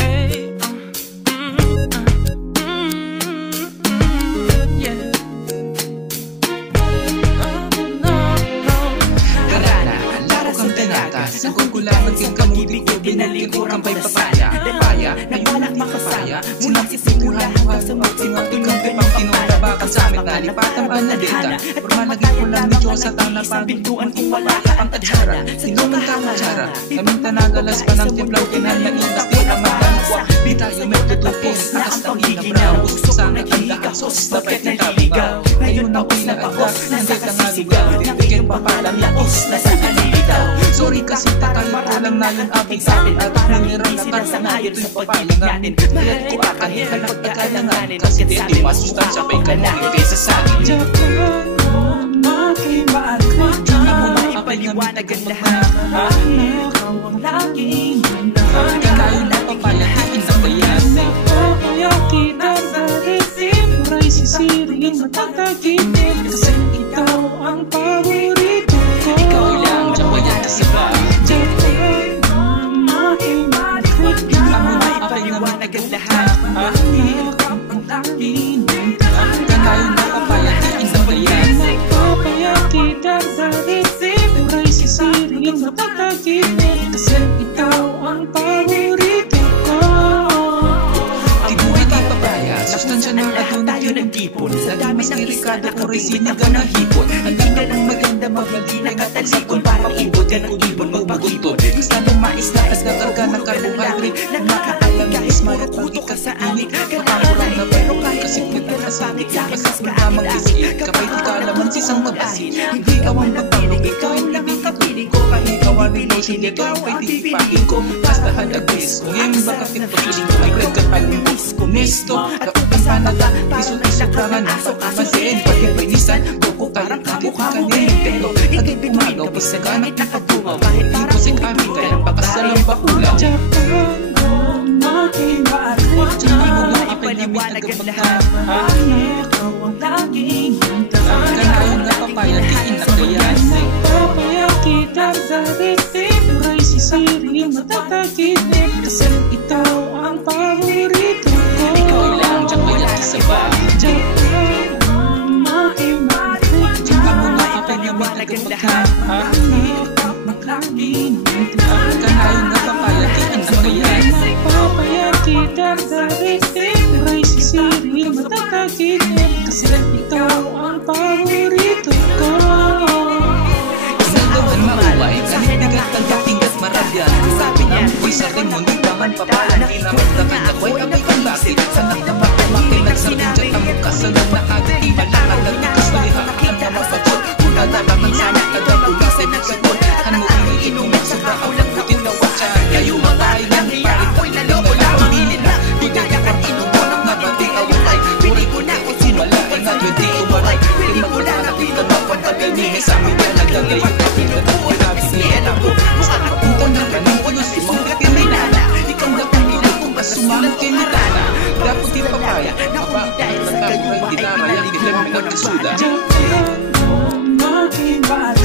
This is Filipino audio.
Hey, yeah. Karana, laro kang tanata. Sangkong kulangan kang kamuti ko. Binaligo kang pay papaya. Papaya, nagbalak makasaya. Munang sisimulan hanggang sa magsimati kang pipang tinulabakan sa amin na lipatan ba na dita. Formalagay ko lang ni Diyos at ang napagpintuan kung wala ka ang tadhara. Sino man tama tsara, kaming tanagalas pa ng tiplaw kinanaginas di na magdalwa. Di tayo magtutupos, akas na pagiginaw. Gusto sana tanda sos, dapat na tabigaw. Ngayon ako'y nag-agos, nandit ang aligaw. Bibigyan pa palang laos, nasa alilitaw. Sorry kasi takal ko lang na yun abig sa atin. At nangyarang nakasangayon sa pagpiling natin. Mayat ko kahit na pagkakalanganin. Kasi di masustansya pa'y kanangin kaysa sa akin. Japan mo makimaagwag. Di mo maipaliwanag ang lahat. Ikaw ang laging handa. Kanayo na papalatiin na bayan. Kaya kita sa isip mo'y sisiringin matataginip. Kasi ikaw ang paborito ko. Ikaw lang, Japan sa ba? Japan mo makimaagwag. Di mo maipaliwanag ang lahat. Ikaw ang laging handa. Kanayo na papalatiin na bayan. Kaya kita sa isip mo'y sisiringin matataginip. Kasi ikaw ang paborito ko. Tigulit ay papaya, sustansya ng adun tayo nagtipon. Sa dami ng irikado o resiniga na hipon. Ang ganda ng maganda maglagi na katalikon. Parang ibon ka ng ibon magbagunton. Gusto lumais na as nakarga ng carbohydrate. Nang makaalam na ismarot pagi ka sa anik. Kapakulang na pero kahit kasiklit na nasakit. Kasas mo namang isiit, kapay di ka laman sisang mabasit. Hindi ikaw ang magpapag, ikaw ang naging kapiling ko. Kahit ikaw ang ikaw, hindi ikaw ay titipahin ko. Basta halagis, kung yung bakit nagpapiling ko ay nagkatag yung misto. At upang nata, iso na sobrang aso kamasin. Pagkipinisan, buko kayo kamukha mo pero ikay pumagaw, basta ganit nakatungaw. Kahit ikaw si kami, kaya pakasalang bakulaw. Japan mo makimaagwag. Hindi mo maipaliwanag ang lahat. Ikaw ang laging handa. Kanayon na papalatiin na kayan. Kaya kita sa isip mo'y sisiringin matataginip. Kasi ikaw ang paborito ko. Ikaw lang, Japan sa ba? Japan mo makimaagwag. Hindi mo maipaliwanag ang lahat. Ikaw ang laging handa. Kanayon na papalatiin na kayan. Kaya kita sa isip mo'y sisiringin matataginip. Kasi ikaw ang paborito ko. Isang gawan maulay, kahit bigat ang katingas maradyan. Sabi niya, uy sa akin mo, di naman papalan. Di naman dapat ako'y abay kang bakit. Sanak na makamaki, nagsakin dyan ang mukhasalan na agad. Imalakad ang ikasulihan ang namapagod. Kung natatamang sana, kagapulisan ng sagot. Ano iniinumin, sobra ang lagutin na watcha. Kayo matayo ng parit, ako'y naloko lang. Pumili na, bigay ang inumunang nabati awalay. Pili ko na kung sino lang ay nagwede umaray. Pili mo lang na pinabapon tagay sa amin na nagagay. Kapilo na ko, labis ni anak ko. Mukha ka punto ng ganun ko yung simulat yung may nana. Ikaw na pumili kung masumalat kay nirana. Dapat di papaya, napapunta sa kayo ang dinaraya. Biglang may nagkasuda. Japan mo makimaagwag.